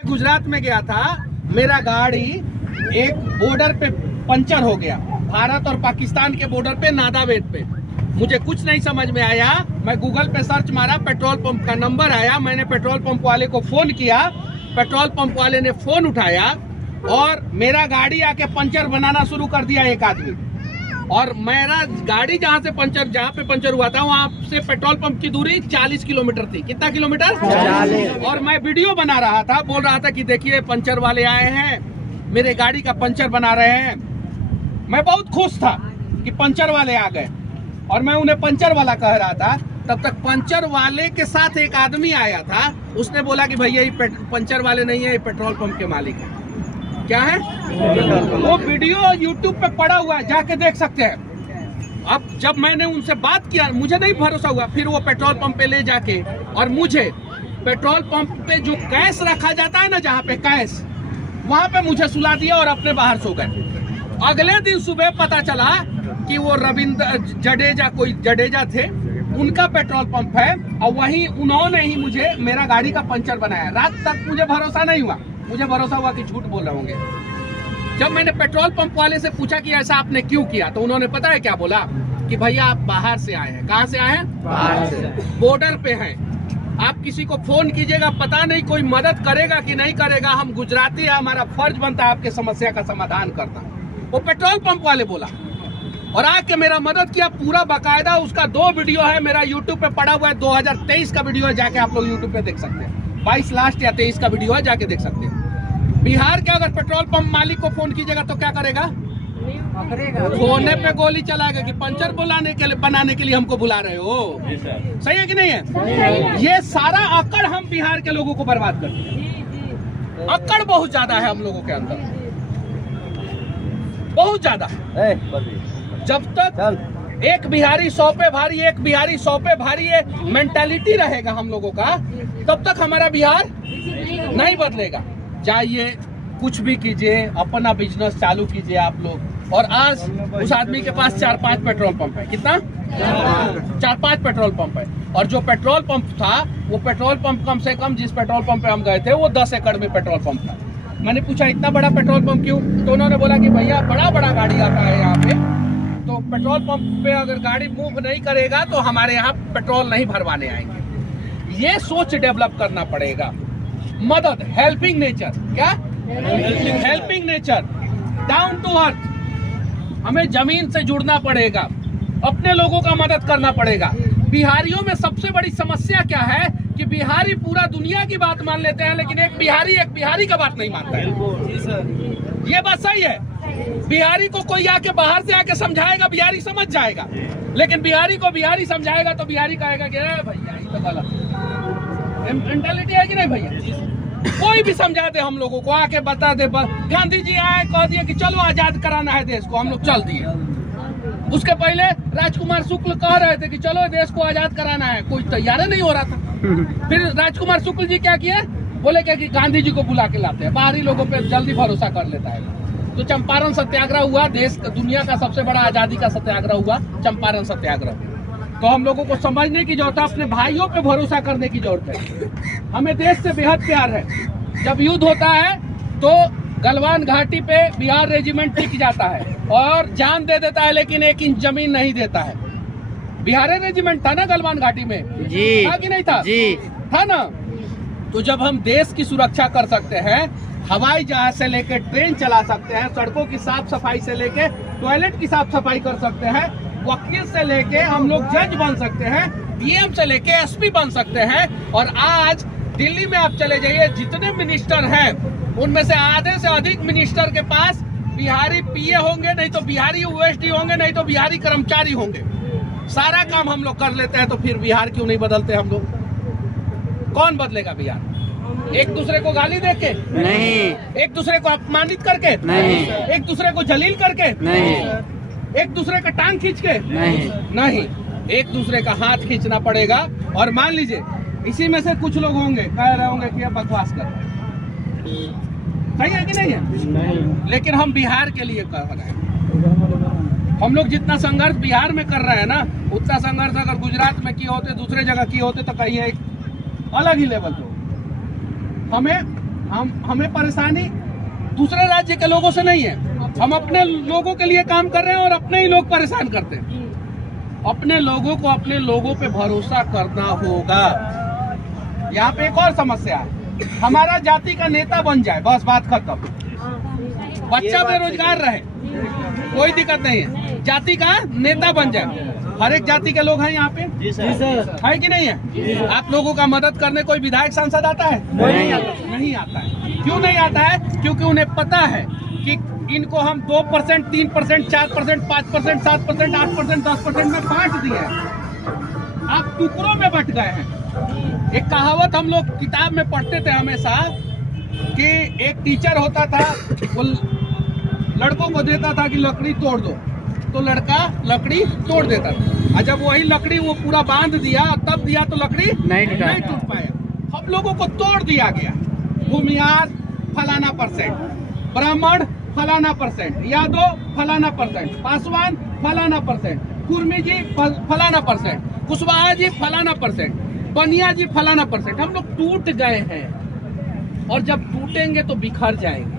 गुजरात में गया था, मेरा गाड़ी एक बॉर्डर पे पंचर हो गया, भारत और पाकिस्तान के बॉर्डर पे नादावेद पे। मुझे कुछ नहीं समझ में आया, मैं गूगल पे सर्च मारा, पेट्रोल पंप का नंबर आया, मैंने पेट्रोल पंप वाले को फोन किया, पेट्रोल पंप वाले ने फोन उठाया और मेरा गाड़ी आके पंचर बनाना शुरू कर दिया एक आदमी। और मेरा गाड़ी जहाँ पे पंचर हुआ था वहाँ से पेट्रोल पंप की दूरी 40 किलोमीटर थी। कितना किलोमीटर? 40। और मैं वीडियो बना रहा था, बोल रहा था कि देखिए पंचर वाले आए हैं, मेरे गाड़ी का पंचर बना रहे हैं। मैं बहुत खुश था कि पंचर वाले आ गए और मैं उन्हें पंचर वाला कह रहा था। तब तक पंचर वाले के साथ एक आदमी आया था, उसने बोला कि भैया ये पंचर वाले नहीं है, ये पेट्रोल पंप के मालिक है। क्या है वो वीडियो YouTube पे पड़ा हुआ है, जाके देख सकते हैं। अब जब मैंने उनसे बात किया, मुझे नहीं भरोसा हुआ, फिर वो पेट्रोल पंप पे ले जाके और मुझे पेट्रोल पंप पे जो कैश रखा जाता है ना, जहाँ पे कैश, वहां पे मुझे सुला दिया और अपने बाहर सो गए। अगले दिन सुबह पता चला कि वो रविंद्र जडेजा थे, उनका पेट्रोल पंप है और वहीं उन्होंने ही मुझे मेरा गाड़ी का पंचर बनाया। रात तक मुझे भरोसा नहीं हुआ, मुझे भरोसा हुआ कि झूठ बोल रहे होंगे। जब मैंने पेट्रोल पंप वाले से पूछा कि ऐसा आपने क्यों किया, तो उन्होंने पता है क्या बोला कि भैया आप बाहर से आए हैं। कहाँ से आए हैं? बाहर से, बॉर्डर पे हैं। आप किसी को फोन कीजिएगा, पता नहीं कोई मदद करेगा कि नहीं करेगा। हम गुजराती है, हमारा फर्ज बनता है आपके समस्या का समाधान करना। वो पेट्रोल पंप वाले बोला और आके मेरा मदद किया पूरा बाकायदा। उसका 2 वीडियो है, मेरा YouTube पे पड़ा हुआ है, 2023 का वीडियो है, जाके आप लोग YouTube पे देख सकते हैं। 22 लास्ट या 23 का वीडियो है, जाके देख सकते हैं। बिहार के अगर पेट्रोल पंप मालिक को फोन कीजिएगा तो क्या करेगा? फोने पे गोली चलाएगा कि पंचर बनाने के लिए हमको बुला रहे हो। सही है कि नहीं है? ये सारा अकड़ हम बिहार के लोगों को बर्बाद करते हैं। अकड़ बहुत ज्यादा है हम लोगों के अंदर, बहुत ज्यादा। जब तक एक बिहारी 100 पे भारी, एक बिहारी 100 पे भारी ये मेंटालिटी रहेगा हम लोगों का, तब तक हमारा बिहार नहीं बदलेगा। जाइए कुछ भी कीजिए, अपना बिजनेस चालू कीजिए आप लोग। और आज उस आदमी के पास 4-5 पेट्रोल पंप है। कितना? 4-5 पेट्रोल पंप है। और जो पेट्रोल पंप था, वो पेट्रोल पंप कम से कम जिस पेट्रोल पंप पे हम गए थे वो 10 एकड़ में पेट्रोल पंप था। मैंने पूछा इतना बड़ा पेट्रोल पंप क्यों? तो उन्होंने बोला कि भैया बड़ा गाड़ी आता है यहाँ पे, तो पेट्रोल पंप पे अगर गाड़ी मूव नहीं करेगा तो हमारे यहाँ पेट्रोल नहीं भरवाने आएंगे। ये सोच डेवलप करना पड़ेगा। मदद, हेल्पिंग नेचर। क्या? Helping nature, down to earth. हमें जमीन से जुड़ना पड़ेगा, अपने लोगों का मदद करना पड़ेगा। बिहारियों में सबसे बड़ी समस्या क्या है कि बिहारी पूरा दुनिया की बात मान लेते हैं, लेकिन एक बिहारी का बात नहीं मानता है। ये बात सही है। बिहारी को कोई आके बाहर से आके समझाएगा, बिहारी समझ जाएगा, लेकिन बिहारी को बिहारी समझाएगा तो बिहारी कहेगा कि भैया ये तो गलत मेंटालिटी है कि नहीं भैया? कोई भी समझा दे हम लोगों को, आके बता दे, गांधी जी आए कह दिए कि चलो आजाद कराना है देश को, हम लोग चल दिए। उसके पहले राजकुमार शुक्ल कह रहे थे कि चलो देश को आजाद कराना है, कोई तैयार नहीं हो रहा था। फिर राजकुमार शुक्ल जी क्या किए? बोले क्या कि गांधी जी को बुला के लाते हैं। बाहरी लोगों पे जल्दी भरोसा कर लेता है। तो चंपारण सत्याग्रह हुआ, दुनिया का सबसे बड़ा आजादी का सत्याग्रह हुआ चंपारण सत्याग्रह। तो हम लोगों को समझने की जरूरत है, अपने भाइयों पे भरोसा करने की जरूरत है। हमें देश से बेहद प्यार है। जब युद्ध होता है तो गलवान घाटी पे बिहार रेजिमेंट टिक जाता है और जान दे देता है, लेकिन 1 इंच जमीन नहीं देता है। बिहार रेजिमेंट था ना गलवान घाटी में? जी। था कि नहीं था? जी था ना। तो जब हम देश की सुरक्षा कर सकते हैं, हवाई जहाज से लेके ट्रेन चला सकते हैं, सड़कों की साफ सफाई से लेके टॉयलेट की साफ सफाई कर सकते हैं, वकील से लेके हम लोग जज बन सकते हैं, पीएम से लेके एसपी बन सकते हैं। और आज दिल्ली में आप चले जाइए, जितने मिनिस्टर हैं उनमें से आधे से अधिक मिनिस्टर के पास बिहारी पीए होंगे, नहीं तो बिहारी ओएसडी होंगे, नहीं तो बिहारी कर्मचारी होंगे। सारा काम हम लोग कर लेते हैं, तो फिर बिहार क्यों नहीं बदलते हम लोग? कौन बदलेगा बिहार? एक दूसरे को गाली देके नहीं, एक दूसरे को अपमानित करके नहीं, एक दूसरे को जलील करके नहीं, एक दूसरे का टांग खींच के नहीं, एक दूसरे का हाथ खींचना पड़ेगा। और मान लीजिए इसी में से कुछ लोग होंगे कह रहे होंगे कि अब बकवास कर, सही है कि नहीं है? लेकिन हम बिहार के लिए कर रहे हैं। हम लोग जितना संघर्ष बिहार में कर रहे हैं ना, उतना संघर्ष अगर गुजरात में किए होते, दूसरे जगह किए होते, तो कहीं एक अलग ही लेवल पे। हमें हमें परेशानी दूसरे राज्य के लोगों से नहीं है। हम अपने लोगों के लिए काम कर रहे हैं और अपने ही लोग परेशान करते हैं। अपने लोगों को अपने लोगों पे भरोसा करना होगा। यहाँ पे एक और समस्या है, हमारा जाति का नेता बन जाए, बस बात खत्म। बच्चा बेरोजगार रहे, कोई दिक्कत नहीं है, जाति का नेता बन जाए। हर एक जाति के लोग हैं यहाँ पे, जी सर, है कि नहीं है? आप लोगों का मदद करने कोई विधायक सांसद आता है? नहीं आता है। क्यों नहीं आता है? क्योंकि उन्हें पता है कि इनको हम 2%, 3%, 4%, 5%, 7%, 8%, 10% में बांट दिए हैं। आप टुकड़ों में बट गए हैं। एक कहावत हम लोग किताब में पढ़ते थे हमेशा कि एक टीचर होता था, वो लड़कों को देता था कि लकड़ी तोड़ दो, तो लड़का लकड़ी तोड़ देता था। और जब वही लकड़ी वो पूरा बांध दिया तब दिया तो लकड़ी नहीं टूट पाया। हम लोगों को तोड़ दिया गया। भूमियार फलाना %, ब्राह्मण फलाना %, यादव फलाना %, पासवान फलाना %, कुर्मी जी फलाना %, कुशवाहा जी फलाना %, बनिया जी फलाना %। हम लोग टूट गए हैं और जब टूटेंगे तो बिखर जाएंगे।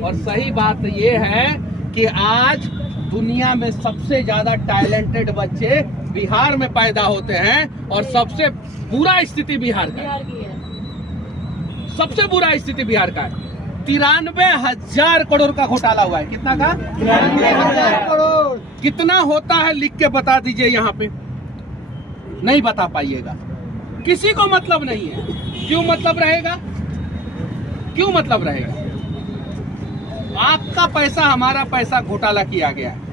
और सही बात ये है कि आज दुनिया में सबसे ज्यादा टैलेंटेड बच्चे बिहार में पैदा होते हैं और सबसे बुरा स्थिति बिहार का है। सबसे बुरा स्थिति बिहार का है। 93,000 करोड़ का घोटाला हुआ है। कितना का? 93,000 करोड़। कितना होता है लिख के बता दीजिए। यहाँ पे नहीं बता पाइएगा, किसी को मतलब नहीं है। क्यों मतलब रहेगा? क्यों मतलब रहेगा? आपका पैसा हमारा पैसा घोटाला किया गया है।